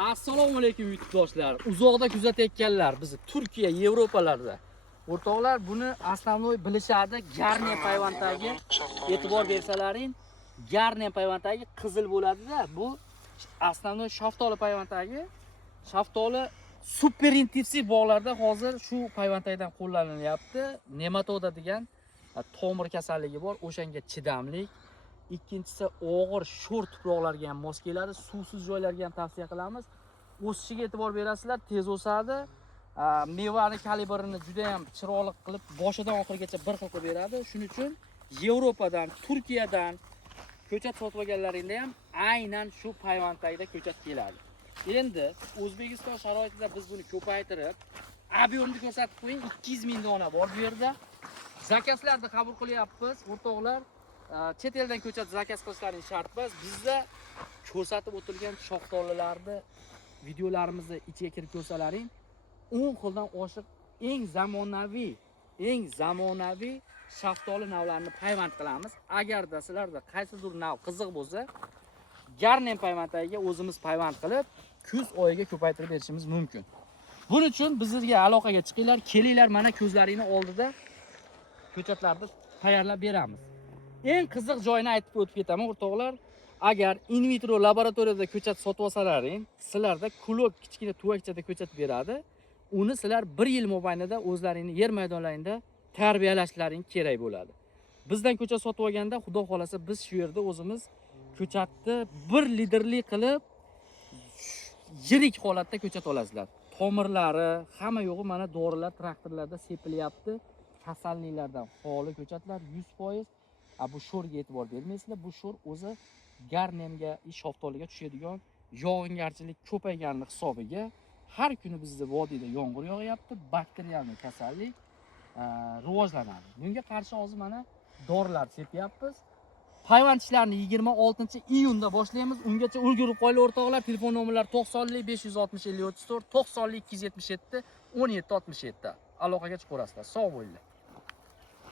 Assalomu alaykum yurtdoshlar. Uzoqda kuzatayotganlar, bizni Turkiya, Yevropalarda. O'rtoqlar, buni asosiy bilishadi. Garnier payvandagi e'tibor bersalaring, Garnier payvandagi qizil bo'ladi-da. Bu asosiy shaftoli payvandagi. Shaftoli super intensiv bog'larda hozir shu payvandaydan qo'llanilyapti. Nematoda degan tomir kasalligi bor, o'shanga chidamlik. Ikkinchisi og'ir sho'r tuproqlarga ham mos keladi, suvsiz joylarga ham tavsiya qilamiz. O'sishiga e'tibor berasizlar, tez o'sadi. Mevani kalibrini juda ham chiroyli qilib boshidan oxirigacha bir xil qilib beradi. Shuning uchun Yevropadan, Turkiyadan ko'chat sotib olganlaringda ham aynan shu payvanddagida ko'chat keladi. Endi O'zbekiston sharoitida biz buni ko'paytirib, ob'yomni ko'rsatib qo'ying, 200 ming dona bor bu yerda. Zakazlarni qabul qilyapmiz, o'rtoqlar. Chet eldan ko'chat zakaz qilishlaring shart emas. Bizda ko'rsatib o'tilgan shoxdolilarni videolarimizda ichiga kirib ko'rsalaring, 10 xildan oshiq eng zamonaviy shaftoli navlarini payvand qilamiz. Agarda sizlarda qaysidir nav qiziq bo'lsa, Garnier payvandiga o'zimiz payvand qilib, kuz oyiga ko'paytirib berishimiz mumkin. Buning uchun bizga aloqaga chiqinglar, kelinglar, mana ko'zlaringni oldida ko'chatlarni tayyorlab beramiz. Eng qiziq joyini aytib o'tib ketaman, o'rtoqlar. Agar in vitro laboratoriyada ko'chat sotib olsalaring, sizlarda kulok kichkina tuvakchada ko'chat beradi. Uni sizlar 1 yil mobaynida o'zlaringni yer maydonlarida tarbiyalashlaring kerak bo'ladi. Bizdan ko'chat sotib olganda, xudo xolasa, biz shu yerda o'zimiz ko'chatni 1 litrli qilib yirik holatda ko'chat olasizlar. Tomirlari, hamma yo'g'i mana dorilar traktorlarda sepilyapti. Kasalliklardan xoli ko'chatlar 100%. Bu sho'rga e'tibor bermaysizlar. Bu sho'r o'zi Garnierga, shaftoliga tushadigan yog'ingarchilik ko'payganlik hisobiga har kuni bizda vodiyda yomg'ir yog'yapti, bakterial kasallik rivojlanadi. Bunga qarshi hozir mana dorilar sepyapmiz. Payvand ishlarini 26-iyunda boshlaymiz. Ungacha ulgurib qo'yinglar o'rtoqlar. Telefon nomerlari 90 560 50 34, 90 277 17 67. Aloqaga chiqaverasizlar. Sog' bo'linglar.